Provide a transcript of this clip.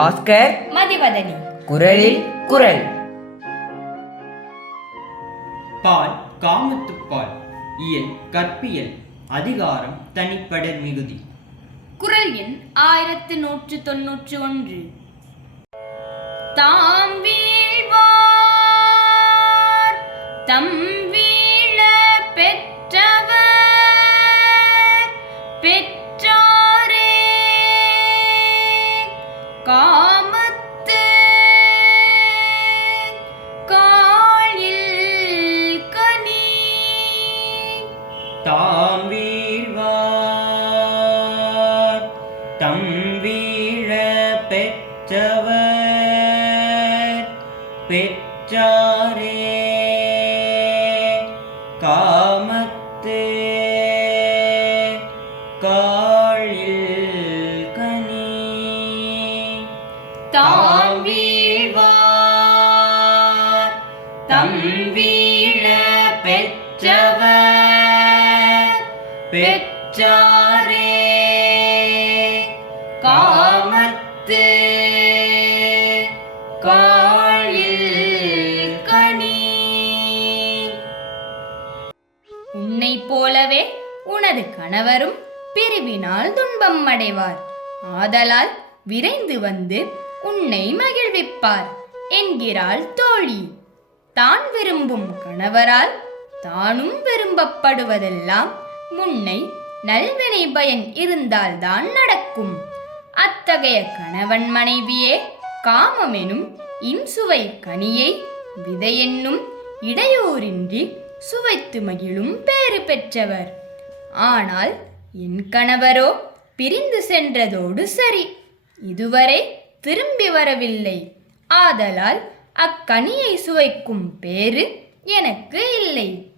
பாஸ்கர் மதிவதனி. குரலில் குரல். பால் காமத்துப்பால் இயல் கற்பியல். அதிகாரம் தனிப்படர் மிகுதி. குரல் எண் ஆயிரத்து நூற்று தொன்னூற்று ஒன்று. தாம் வீழ்வார் தம் பெற்றவர் பெற்றாரே. காமத்து காழில் கனி. தாம் வீழ்வார். தம் வீழ பெற்றவர். பெற்றாரே. காமத்து உன்னைப் போலவே உனது கணவரும் பிரிவினால் துன்பம் அடைவார். ஆதலால் விரைந்து வந்து உன்னை மகிழ்விப்பார் என்கிறாள் தோழி. தான் விரும்பும் கணவரால் தானும் விரும்பப்படுவதெல்லாம் முன்னை நல்வினை பயன் இருந்தால்தான் நடக்கும். அத்தகைய கணவன் மனைவியே காமமெனும் இன்சுவை கனியை விதையென்னும் இடையூறின்றி சுவைத்து மகிழும் பேறு பெற்றவர். ஆனால் என் கணவரோ பிரிந்து சென்றதோடு சரி. இதுவரை திரும்பி வரவில்லை. ஆதலால் அக்கனியை சுவைக்கும் பேறு எனக்கு இல்லை.